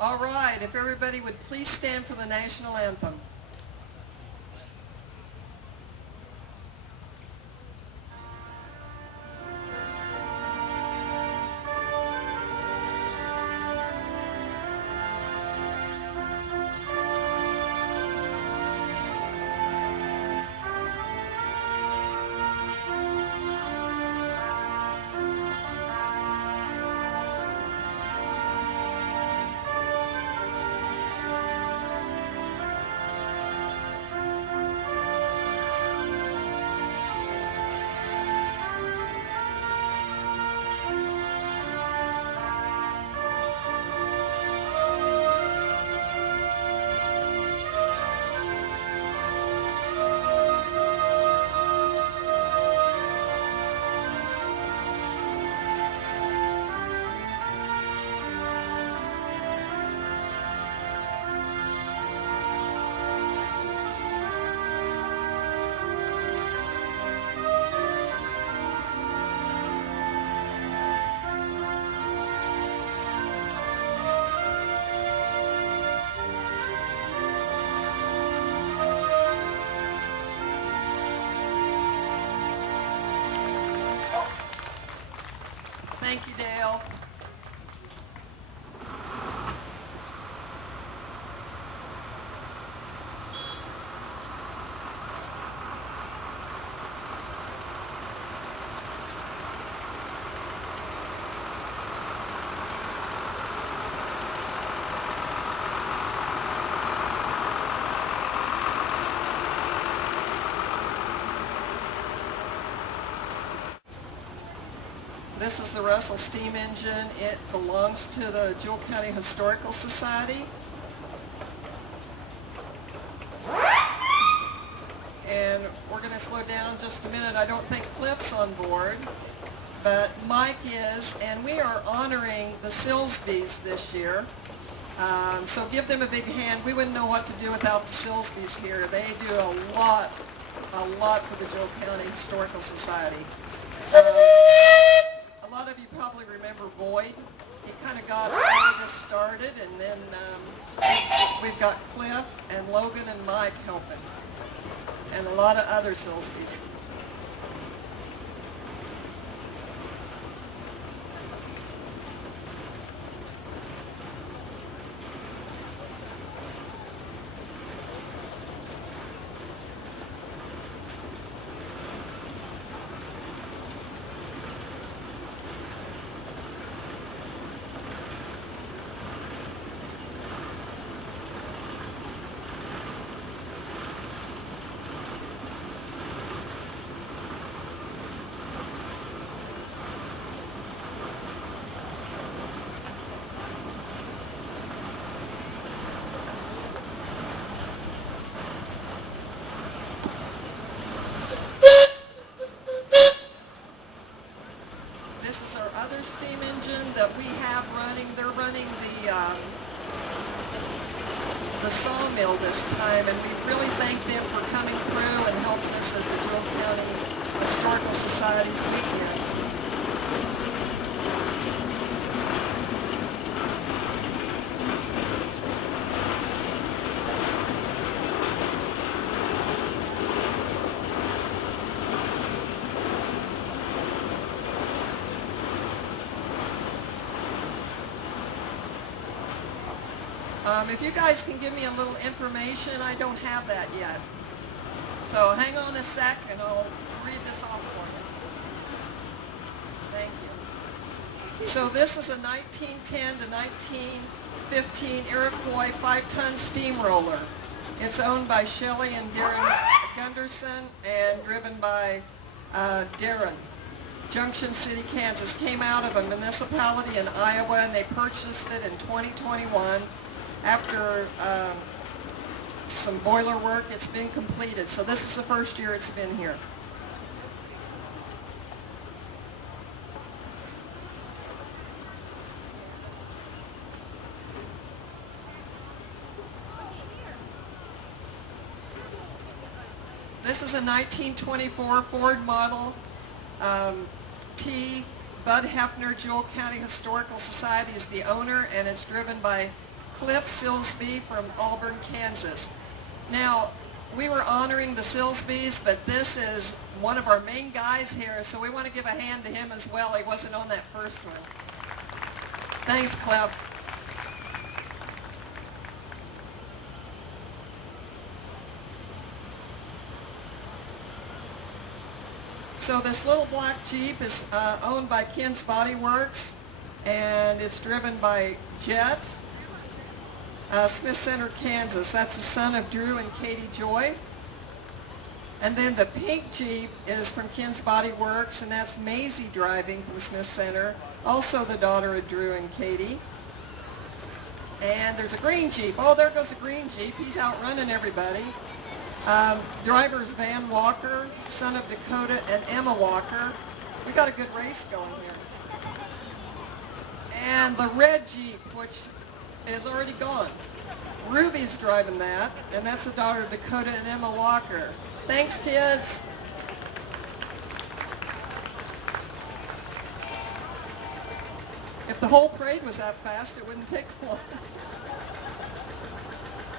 All right, if everybody would please stand for the national anthem. Thank you, Dale. This is the Russell steam engine. It belongs to the Jewell County Historical Society. And we're going to slow down just a minute. I don't think Cliff's on board, but Mike is, and we are honoring the Silsbys this year. So give them a big hand. We wouldn't know what to do without the Silsbys here. They do a lot for the Jewell County Historical Society. A lot of you probably remember Boyd. He kind of got all of this started, and then we've got Cliff and Logan and Mike helping, and a lot of other Silsbys. This is our other steam engine that we have running. They're running the sawmill this time, and we really thank them for coming through and helping us at the Jewell County Historical Society's weekend. If you guys can give me a little information, I don't have that yet. So hang on a sec and I'll read this off for you. Thank you. So this is a 1910 to 1915 Iroquois 5-ton steamroller. It's owned by Shea and Darren Gunderson and driven by Darren. Junction City, Kansas. Came out of a municipality in Iowa, and they purchased it in 2021. After some boiler work, it's been completed. So this is the first year it's been here. This is a 1924 Ford Model T. Bud Hefner. Jewell County Historical Society is the owner, and it's driven by Cliff Silsby from Auburn, Kansas. Now, we were honoring the Silsbys, but this is one of our main guys here, so we want to give a hand to him as well. He wasn't on that first one. Thanks, Cliff. So this little black Jeep is owned by Ken's Body Works, and it's driven by Jet, Smith Center, Kansas. That's the son of Drew and Katie Joy. And then the pink Jeep is from Ken's Body Works, and that's Maisie driving from Smith Center, also the daughter of Drew and Katie. And there's a green Jeep. Oh, there goes the green Jeep. He's outrunning everybody. Driver's Van Walker, son of Dakota and Emma Walker. We got a good race going here. And the red Jeep, which is already gone. Ruby's driving that, and that's the daughter of Dakota and Emma Walker. Thanks, kids. If the whole parade was that fast, it wouldn't take long.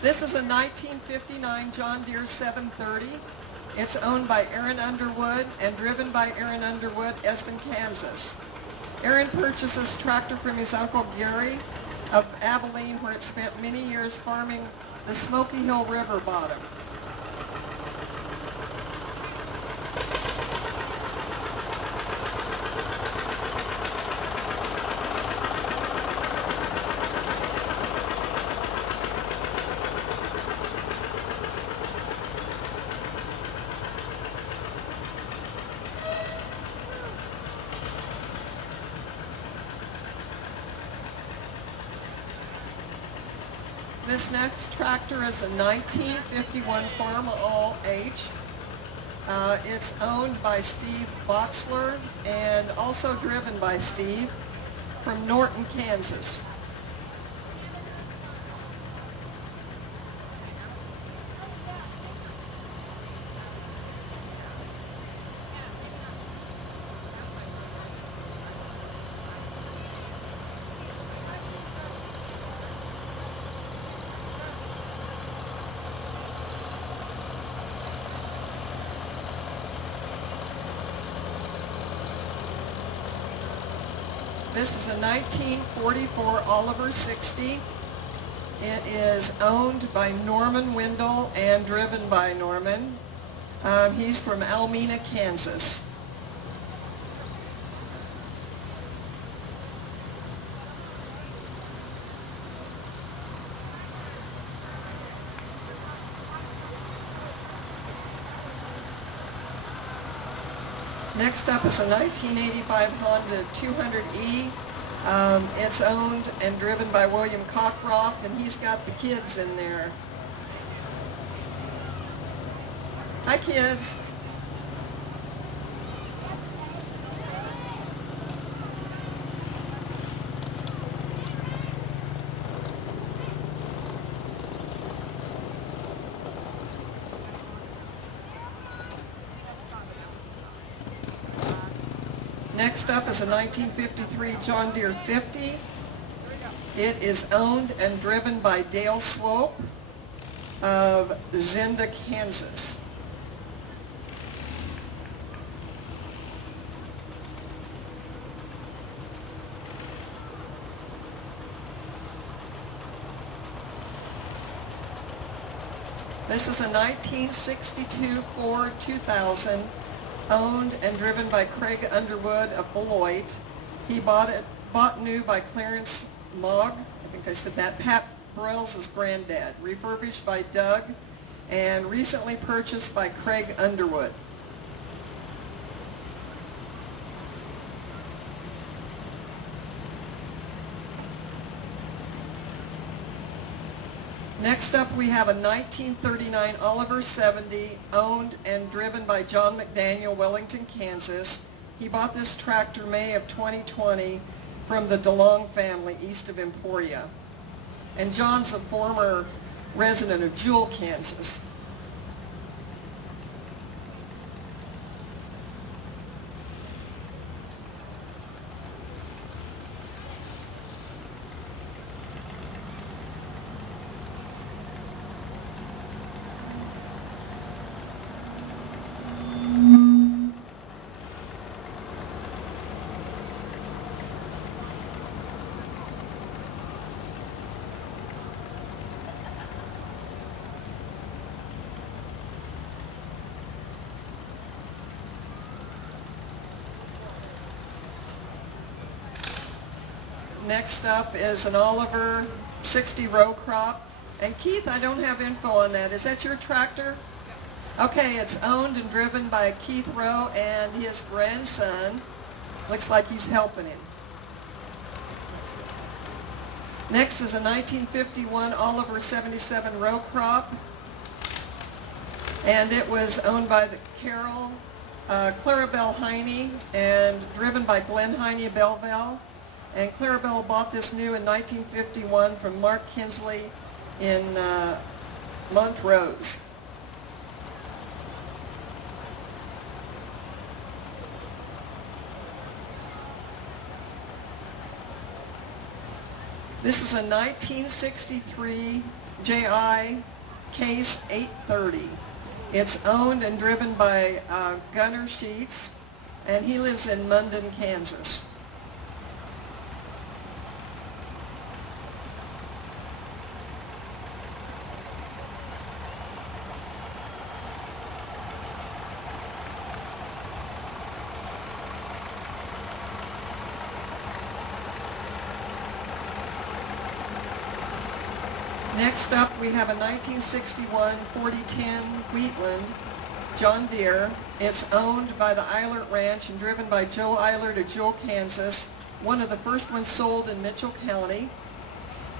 This is a 1959 John Deere 730. It's owned by Aaron Underwood and driven by Aaron Underwood, Espen, Kansas. Aaron purchased this tractor from his uncle Gary of Abilene, where it spent many years farming the Smoky Hill River bottom. This next tractor is a 1951 Pharma All H. It's owned by Steve Boxler and also driven by Steve from Norton, Kansas. This is a 1944 Oliver 60. It is owned by Norman Wendell and driven by Norman. He's from Almena, Kansas. Next up is a 1985 Honda 200E. It's owned and driven by William Cockcroft, and he's got the kids in there. Hi, kids. Next up is a 1953 John Deere 50. It is owned and driven by Dale Swope of Zenda, Kansas. This is a 1962 Ford 2000, owned and driven by Craig Underwood of Beloit. He bought new by Clarence Mogg, I think I said that, Pat Burrell's granddad, refurbished by Doug, and recently purchased by Craig Underwood. Next up, we have a 1939 Oliver 70, owned and driven by John McDaniel, Wellington, Kansas. He bought this tractor May of 2020 from the DeLong family east of Emporia. And John's a former resident of Jewell, Kansas. Next up is an Oliver 60 row crop. And Keith, I don't have info on that. Is that your tractor? Okay, it's owned and driven by Keith Rowe and his grandson. Looks like he's helping him. Next is a 1951 Oliver 77 row crop. And it was owned by the Clarabelle Heine and driven by Glenn Heine of Belleville. And Clarabelle bought this new in 1951 from Mark Kinsley in Montrose. This is a 1963 JI Case 830. It's owned and driven by Gunner Sheets, and he lives in Munden, Kansas. Next up, we have a 1961 4010 Wheatland John Deere. It's owned by the Eilert Ranch and driven by Joe Eilert of Jewell, Kansas, one of the first ones sold in Mitchell County.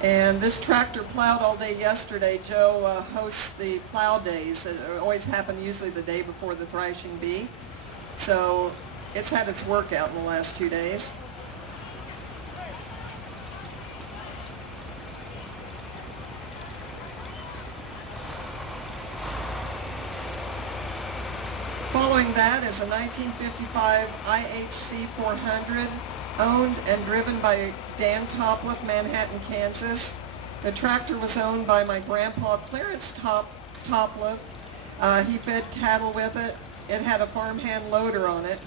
And this tractor plowed all day yesterday. Joe hosts the plow days that always happen usually the day before the threshing bee. So it's had its workout in the last 2 days. Following that is a 1955 IHC 400, owned and driven by Dan Topliff, Manhattan, Kansas. The tractor was owned by my grandpa, Clarence Topliff. He fed cattle with it. It had a farmhand loader on it,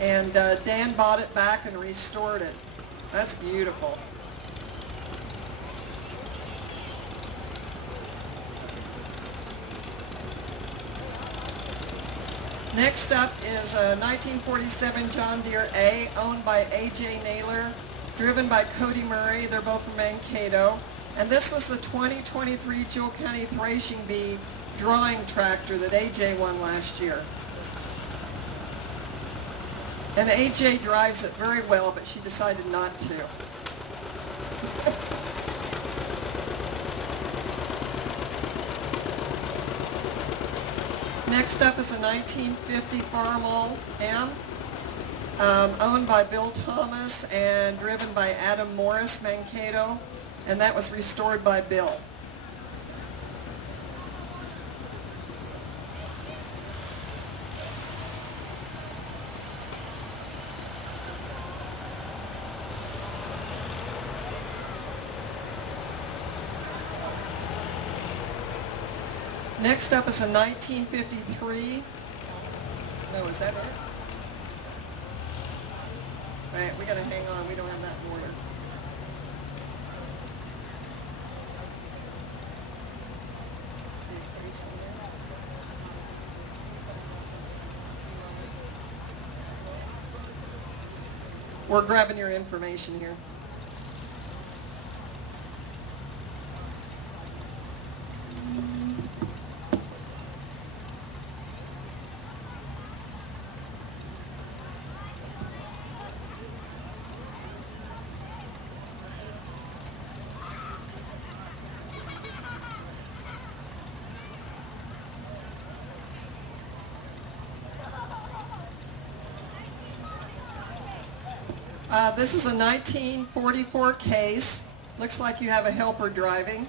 and Dan bought it back and restored it. That's beautiful. Next up is a 1947 John Deere A, owned by A.J. Naylor, driven by Cody Murray. They're both from Mankato. And this was the 2023 Jewell County Threshing Bee drawing tractor that A.J. won last year. And A.J. drives it very well, but she decided not to. Next up is a 1950 Farmall M, owned by Bill Thomas and driven by Adam Morris, Mankato, and that was restored by Bill. Next up is a 1953. No, is that it? Right, we gotta hang on. We don't have that in order. See a case in there. We're grabbing your information here. This is a 1944 case. Looks like you have a helper driving.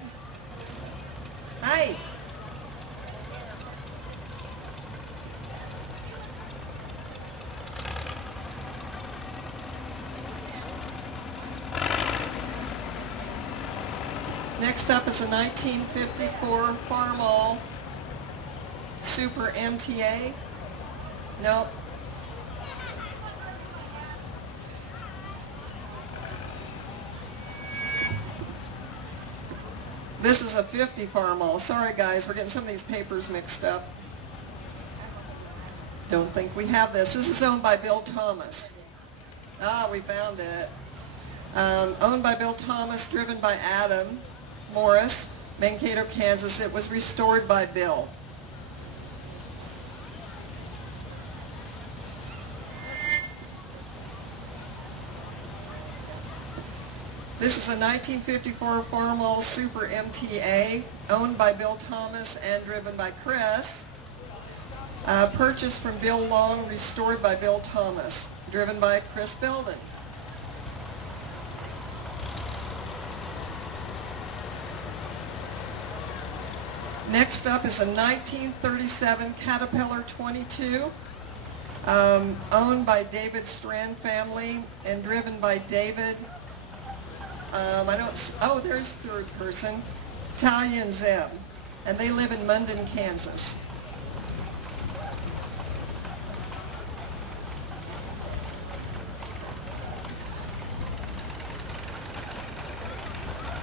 Hi. Next up is a 1954 Farmall Super MTA. Nope. This is a 50 Farmall. Sorry guys, we're getting some of these papers mixed up. Don't think we have this. This is owned by Bill Thomas. Ah, we found it. Owned by Bill Thomas, driven by Adam Morris, Mankato, Kansas. It was restored by Bill. This is a 1954 Farmall Super MTA, owned by Bill Thomas and driven by Chris. Purchased from Bill Long, restored by Bill Thomas, driven by Chris Belden. Next up is a 1937 Caterpillar 22, owned by David Strand family and driven by David, there's third person, Talia and Zeb, and they live in Munden, Kansas.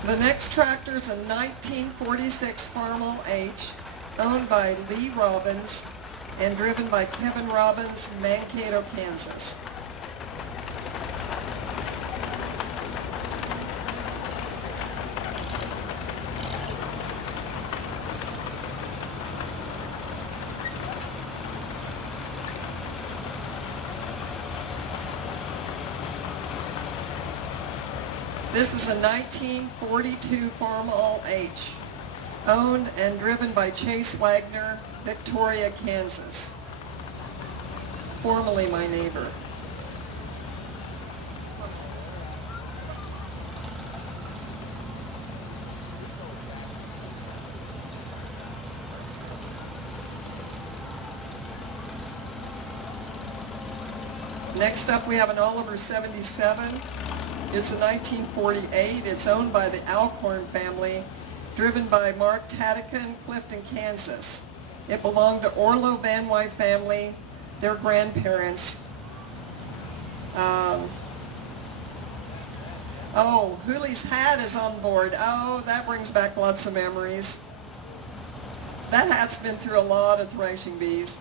The next tractor is a 1946 Farmall H, owned by Lee Robbins and driven by Kevin Robbins, Mankato, Kansas. This is a 1942 Farmall H, owned and driven by Chase Wagner, Victoria, Kansas. Formerly my neighbor. Next up we have an Oliver 77. It's a 1948. It's owned by the Alcorn family, driven by Mark Tadican, Clifton, Kansas. It belonged to Orlo Van Wy family, their grandparents. Hooley's hat is on board. Oh, that brings back lots of memories. That hat's been through a lot of threshing bees.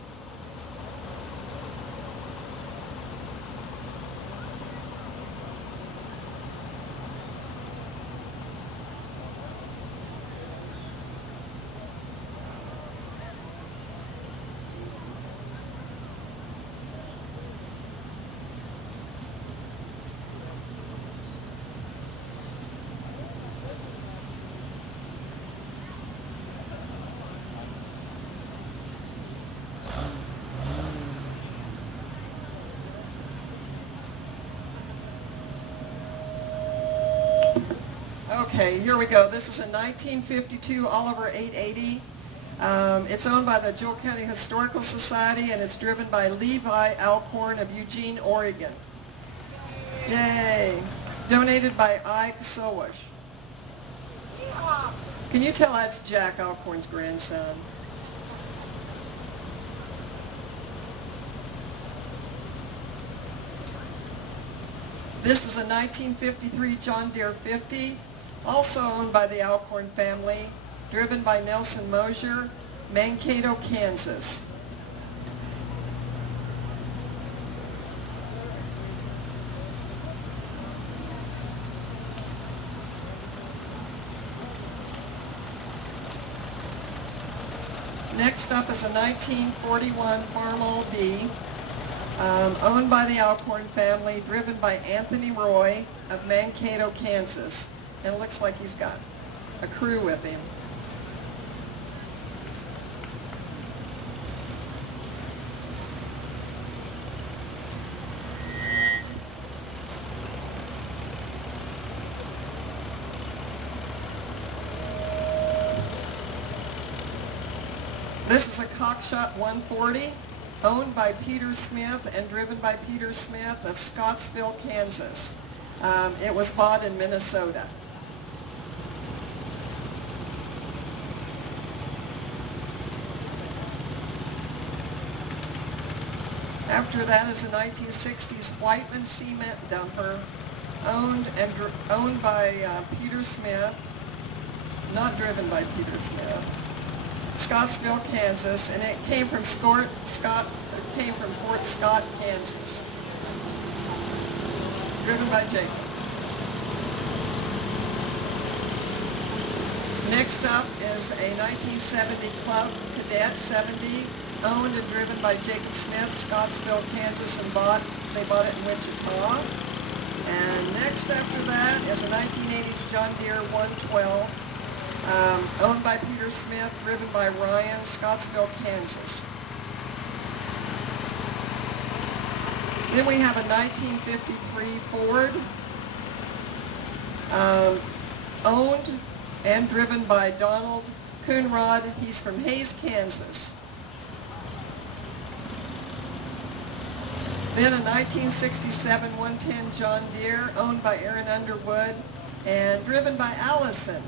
Okay, here we go. This is a 1952 Oliver 880. It's owned by the Jewell County Historical Society, and it's driven by Levi Alcorn of Eugene, Oregon. Yay! Donated by Ike Sowash. Can you tell that's Jack Alcorn's grandson? This is a 1953 John Deere 50, also owned by the Alcorn family, driven by Nelson Mosier, Mankato, Kansas. Next up is a 1941 Farmall B, owned by the Alcorn family, driven by Anthony Roy of Mankato, Kansas. And it looks like he's got a crew with him. This is a Cockshot 140, owned by Peter Smith and driven by Peter Smith of Scottsville, Kansas. It was bought in Minnesota. After that is a 1960s Whiteman cement dumper, owned by Peter Smith, not driven by Peter Smith, Scottsville, Kansas, and it came from Fort Scott, Kansas, driven by Jacob. Next up is a 1970 Club Cadet 70, owned and driven by Jacob Smith, Scottsville, Kansas, and they bought it in Wichita. And next after that is a 1980s John Deere 112, owned by Peter Smith, driven by Ryan, Scottsville, Kansas. Then we have a 1953 Ford, owned and driven by Donald Coonrod. He's from Hays, Kansas. Then a 1967 110 John Deere, owned by Aaron Underwood and driven by Allison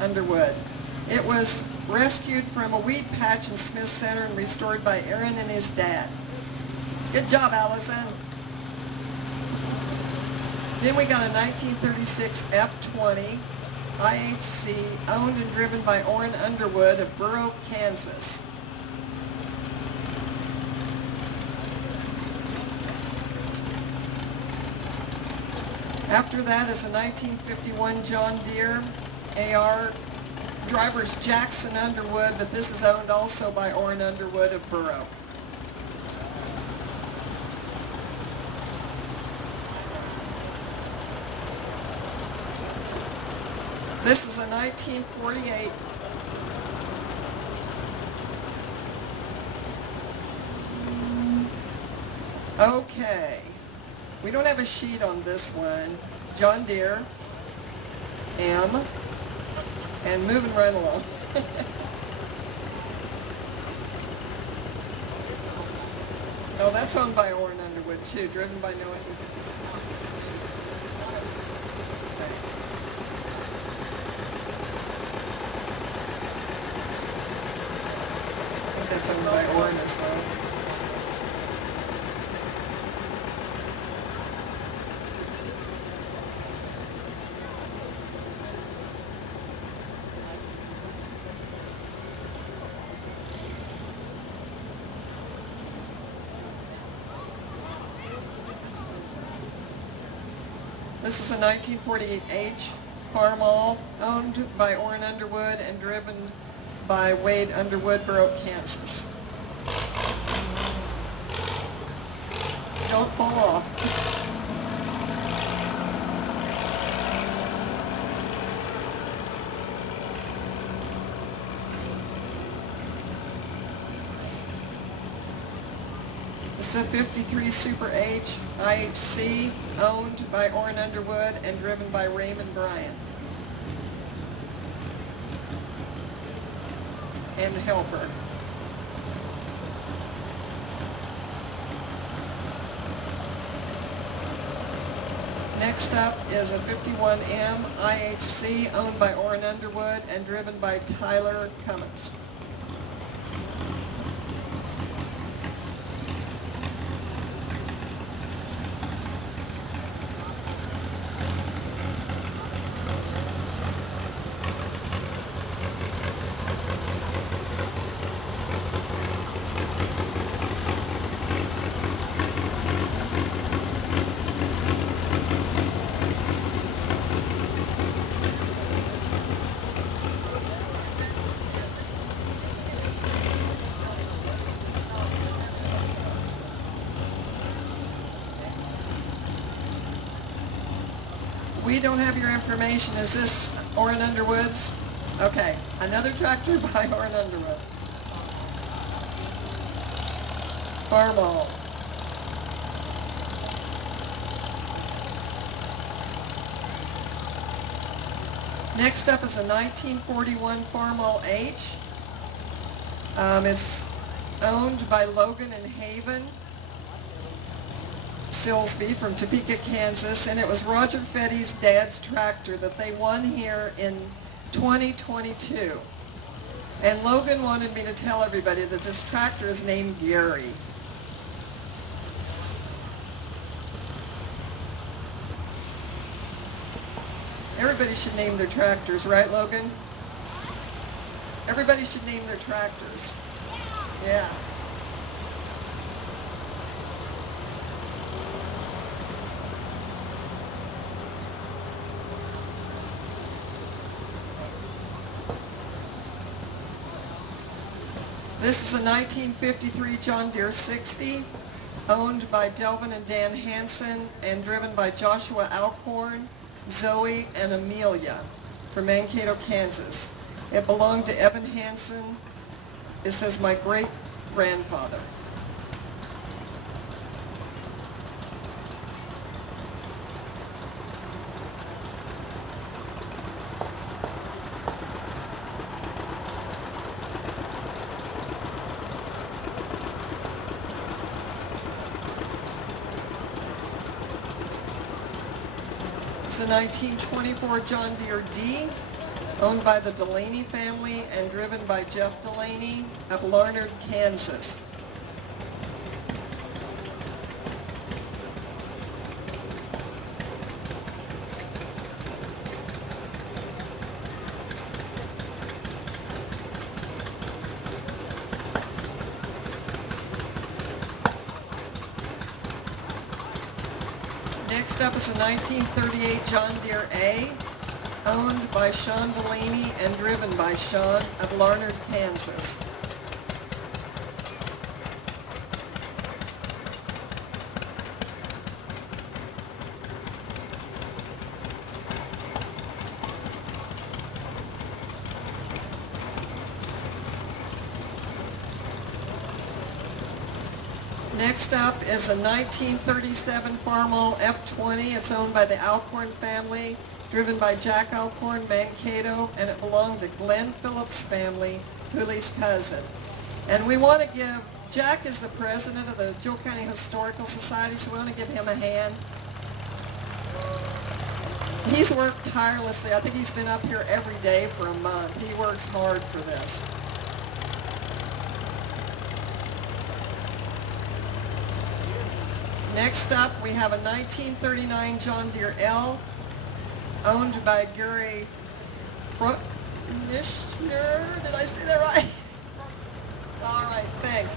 Underwood. It was rescued from a weed patch in Smith Center and restored by Aaron and his dad. Good job, Allison. Then we got a 1936 F20 IHC, owned and driven by Orrin Underwood of Burrow, Kansas. After that is a 1951 John Deere AR, driver's Jackson Underwood, but this is owned also by Orrin Underwood of Burrow. This is a 1948 Okay, we don't have a sheet on this one. John Deere M, and moving right along. Oh, that's owned by Orrin Underwood too, driven by Noah Higgins. That's owned by Orrin as well. This is a 1948 H Farmall, owned by Orrin Underwood and driven by Wade Underwood, Burrow, Kansas. Don't fall off. This is a 53 Super H IHC, owned by Orrin Underwood and driven by Raymond Bryan and helper. Next up is a 51M IHC, owned by Orrin Underwood and driven by Tyler Cummins. We don't have your information. Is this Orrin Underwood's? Okay, another tractor by Orrin Underwood. Farmall. Next up is a 1941 Farmall H. It's owned by Logan and Haven Silsby from Topeka, Kansas, and it was Roger Fetty's dad's tractor that they won here in 2022. And Logan wanted me to tell everybody that this tractor is named Gary. Everybody should name their tractors, right, Logan? Everybody should name their tractors. Yeah. This is a 1953 John Deere 60, owned by Delvin and Dan Hansen and driven by Joshua Alcorn, Zoe, and Amelia from Mankato, Kansas. It belonged to Evan Hansen. It says my great-grandfather. It's a 1924 John Deere D, owned by the Delaney family and driven by Jeff Delaney of Larned, Kansas. Next up is a 1938 John Deere A, owned by Sean Delaney and driven by Sean of Larned, Kansas. Next up is a 1937 Farmall F20. It's owned by the Alcorn family, driven by Jack Alcorn, Mankato, and it belonged to Glenn Phillips' family, Hooley's cousin. And we want to give, Jack is the president of the Jewell County Historical Society, so we want to give him a hand. He's worked tirelessly. I think he's been up here every day for a month. He works hard for this. Next up, we have a 1939 John Deere L, owned by Gary Frucknishner. Did I say that right? All right, thanks.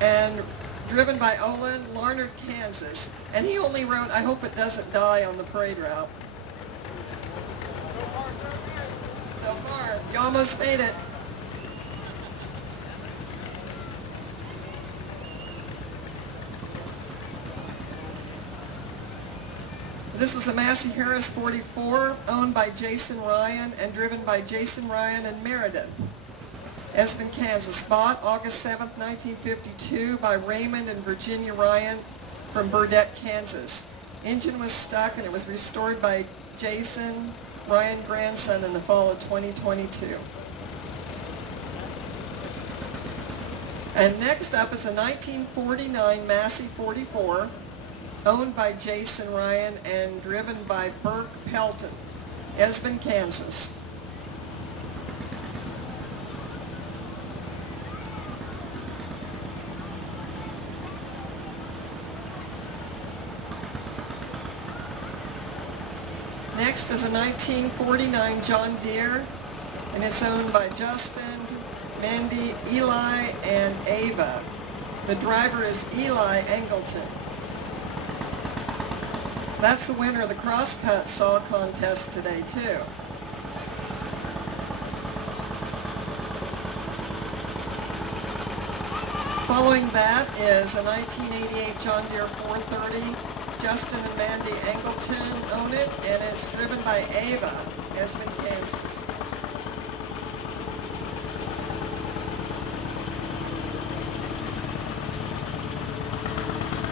And driven by Olin, Larned, Kansas. And he only wrote, I hope it doesn't die on the parade route. So far, you almost made it. This is a Massey Harris 44, owned by Jason Ryan and driven by Jason Ryan and Meredith. Esmond, Kansas. Bought August 7th, 1952 by Raymond and Virginia Ryan from Burdett, Kansas. Engine was stuck and it was restored by Jason Ryan grandson in the fall of 2022. And next up is a 1949 Massey 44, owned by Jason Ryan and driven by Burke Pelton, Esmond, Kansas. Next is a 1949 John Deere, and it's owned by Justin, Mandy, Eli, and Ava. The driver is Eli Angleton. That's the winner of the crosscut saw contest today, too. Following that is a 1988 John Deere 430. Justin and Mandy Angleton own it, and it's driven by Ava, Esmond, Kansas.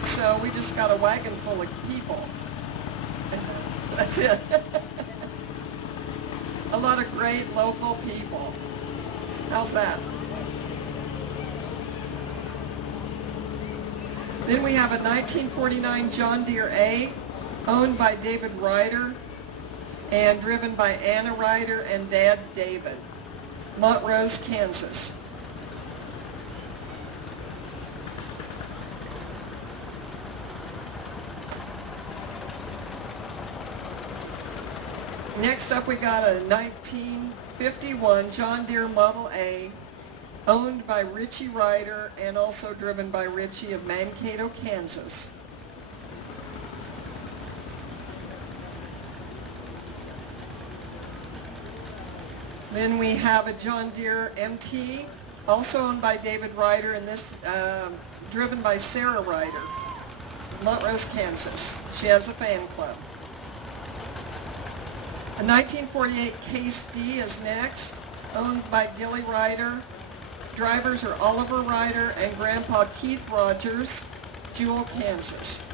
So we just got a wagon full of people. That's it. A lot of great local people. How's that? Then we have a 1949 John Deere A, owned by David Ryder and driven by Anna Ryder and Dad David, Montrose, Kansas. Next up we got a 1951 John Deere Model A, owned by Richie Ryder and also driven by Richie of Mankato, Kansas. Then we have a John Deere MT, Also owned by David Ryder, and this driven by Sarah Ryder, Montrose, Kansas. She has a fan club. A 1948 Case D is next, owned by Gilly Ryder. Drivers are Oliver Ryder and Grandpa Keith Rogers, Jewell, Kansas.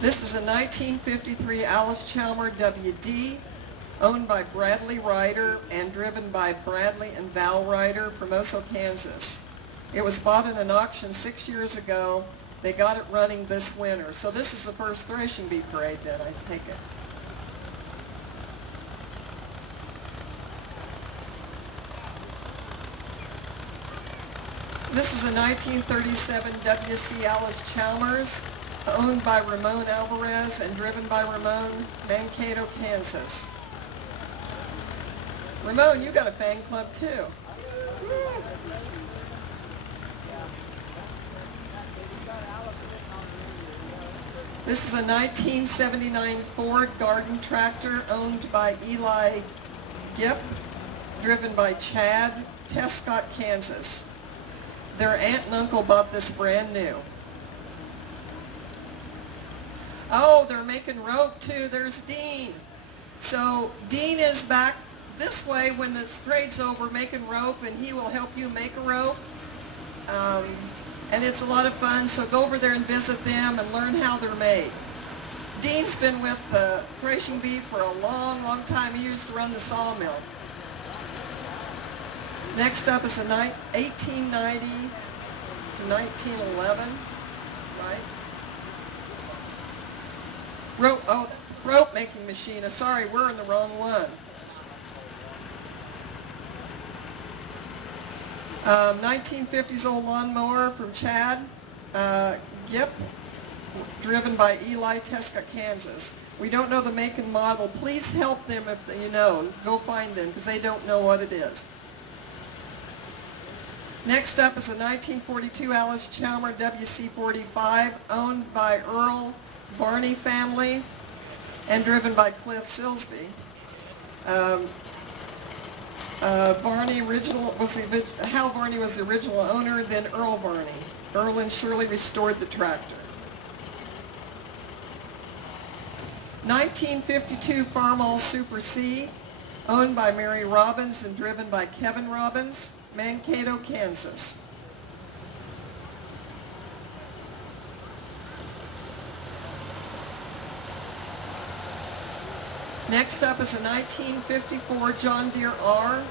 This is a 1953 Alice Chalmer WD, owned by Bradley Ryder and driven by Bradley and Val Ryder from Oso, Kansas. It was bought in an auction 6 years ago. They got it running this winter. So this is the first Threshing Bee parade then, I take it. This is a 1937 WC Alice Chalmers, owned by Ramon Alvarez and driven by Ramon, Mankato, Kansas. Ramon, you got a fan club too. This is a 1979 Ford garden tractor owned by Eli Gipp, driven by Chad, Tescott, Kansas. Their aunt and uncle bought this brand new. Oh, they're making rope too. There's Dean. So Dean is back this way when this parade's over making rope, and he will help you make a rope. And it's a lot of fun, so go over there and visit them and learn how they're made. Dean's been with the Threshing Bee for a long, long time. He used to run the sawmill. Next up is a 1890 to 1911, right? Rope making machine. Sorry, we're in the wrong one. 1950s old lawnmower from Chad Gipp, driven by Eli, Tescott, Kansas. We don't know the make and model. Please help them if you know. Go find them because they don't know what it is. Next up is a 1942 Alice Chalmer WC-45, owned by Earl Varney family and driven by Cliff Silsby. Hal Varney was the original owner, then Earl Varney. Earl and Shirley restored the tractor. 1952 Farmall Super C, owned by Mary Robbins and driven by Kevin Robbins, Mankato, Kansas. Next up is a 1954 John Deere R,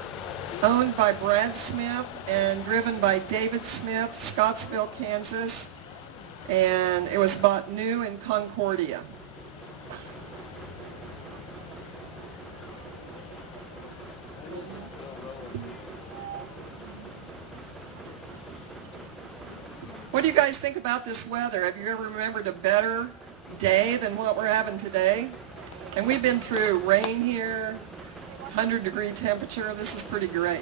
owned by Brad Smith and driven by David Smith, Scottsville, Kansas, and it was bought new in Concordia. What do you guys think about this weather? Have you ever remembered a better day than what we're having today? And we've been through rain here, 100-degree temperature. This is pretty great.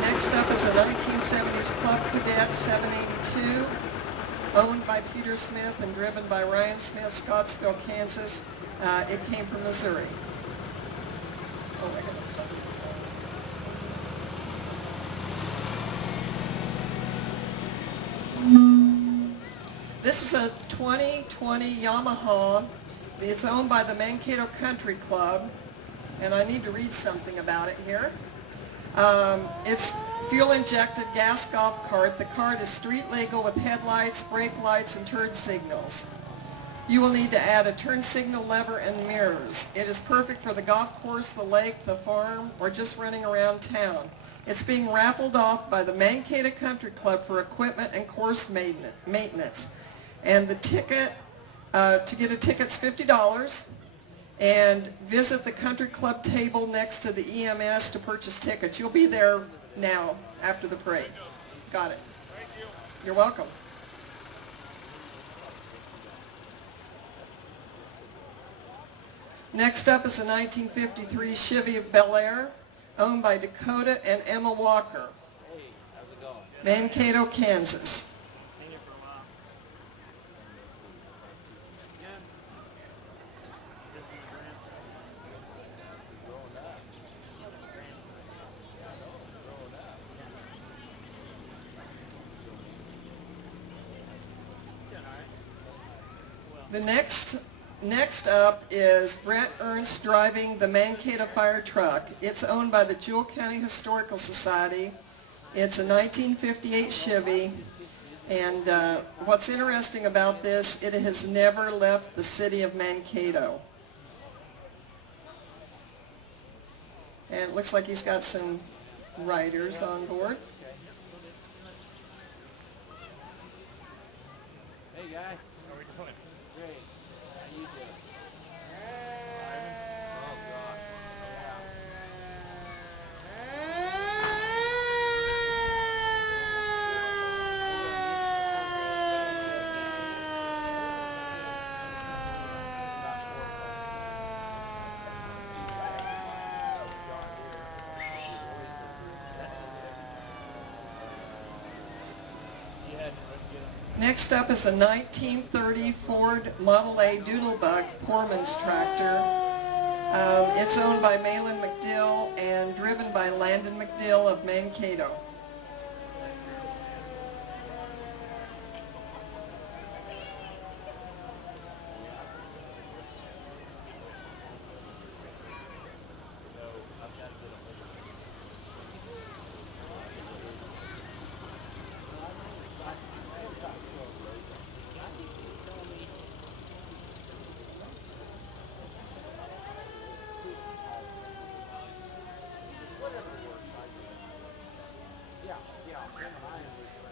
Next up is a 1970s Club Cadet 782, owned by Peter Smith and driven by Ryan Smith, Scottsville, Kansas. It came from Missouri. Oh my goodness. This is a 2020 Yamaha. It's owned by the Mankato Country Club, and I need to read something about it here. It's fuel-injected gas golf cart. The cart is street legal with headlights, brake lights, and turn signals. You will need to add a turn signal lever and mirrors. It is perfect for the golf course, the lake, the farm, or just running around town. It's being raffled off by the Mankato Country Club for equipment and course maintenance. And the ticket, to get a ticket's $50. And visit the country club table next to the EMS to purchase tickets. You'll be there now after the parade. Got it. Thank you. You're welcome. Next up is a 1953 Chevy Bel Air, owned by Dakota and Emma Walker. Hey, how's it going? Mankato, Kansas. Been here for a while. Yeah. This is the grand. Growing up. Doing all right. The next up is Brent Ernst driving the Mankato fire truck. It's owned by the Jewell County Historical Society. It's a 1958 Chevy, and what's interesting about this, it has never left the city of Mankato. And it looks like he's got some riders on board. Hey guys, how are we doing? Great. How you doing? Oh gosh. Next up is a 1930 Ford Model A Doodlebug Poorman's tractor. It's owned by Malin McDill and driven by Landon McDill of Mankato.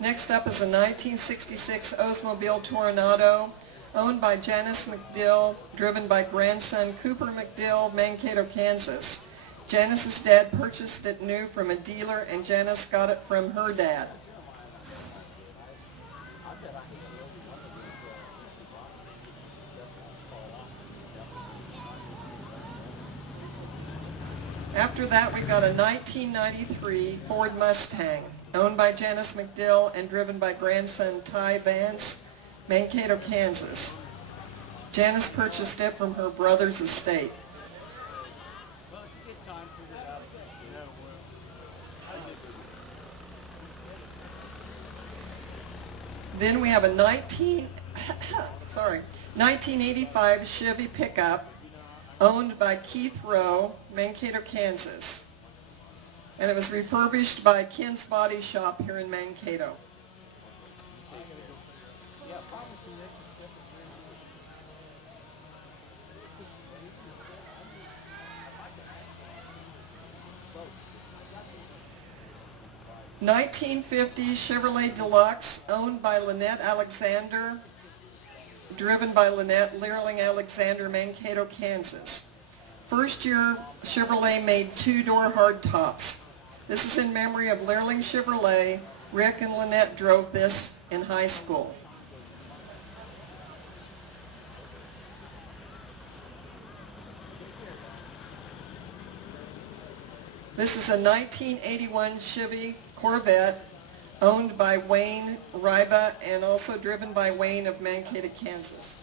Next up is a 1966 Oldsmobile Toronado, owned by Janice McDill, driven by grandson Cooper McDill, Mankato, Kansas. Janice's dad purchased it new from a dealer, and Janice got it from her dad. After that, we've got a 1993 Ford Mustang, owned by Janice McDill and driven by grandson Ty Vance, Mankato, Kansas. Janice purchased it from her brother's estate. Then we have a 1985 Chevy pickup, owned by Keith Rowe, Mankato, Kansas. And it was refurbished by Ken's Body Shop here in Mankato. (1950) Chevrolet Deluxe, owned by Lynette Alexander, driven by Lynette Learling Alexander, Mankato, Kansas. First year, Chevrolet made two-door hardtops. This is in memory of Learling Chevrolet. Rick and Lynette drove this in high school. This is a 1981 Chevy Corvette, owned by Wayne Ryba and also driven by Wayne of Mankato, Kansas.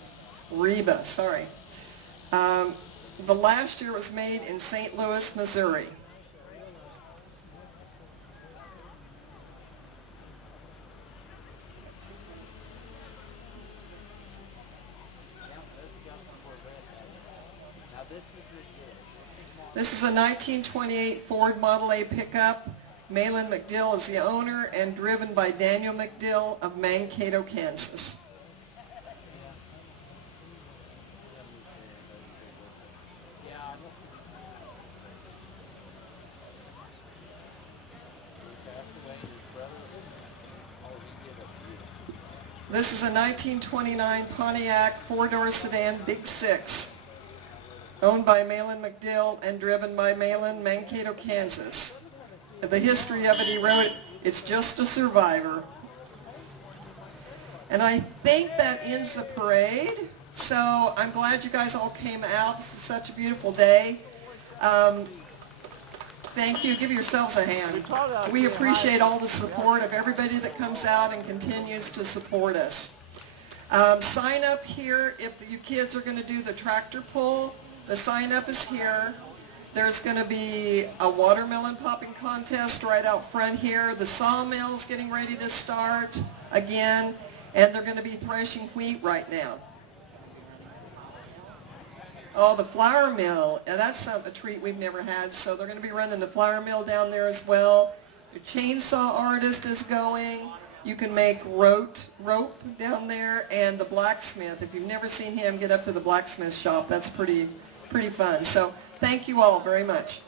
Reba, sorry. The last year was made in St. Louis, Missouri. This is a 1928 Ford Model A pickup. Malin McDill is the owner and driven by Daniel McDill of Mankato, Kansas. This is a 1929 Pontiac four-door sedan Big Six, owned by Malin McDill and driven by Malin, Mankato, Kansas. The history of it, he wrote, "It's just a survivor." And I think that ends the parade. So I'm glad you guys all came out. This was such a beautiful day. Thank you. Give yourselves a hand. We appreciate all the support of everybody that comes out and continues to support us. Sign up here if you kids are going to do the tractor pull. The sign up is here. There's going to be a watermelon popping contest right out front here. The sawmill's getting ready to start again, and they're going to be threshing wheat right now. Oh, the flour mill. That's a treat we've never had. So they're going to be running the flour mill down there as well. The chainsaw artist is going. You can make rope down there. And the blacksmith. If you've never seen him, get up to the blacksmith shop. That's pretty fun. So thank you all very much.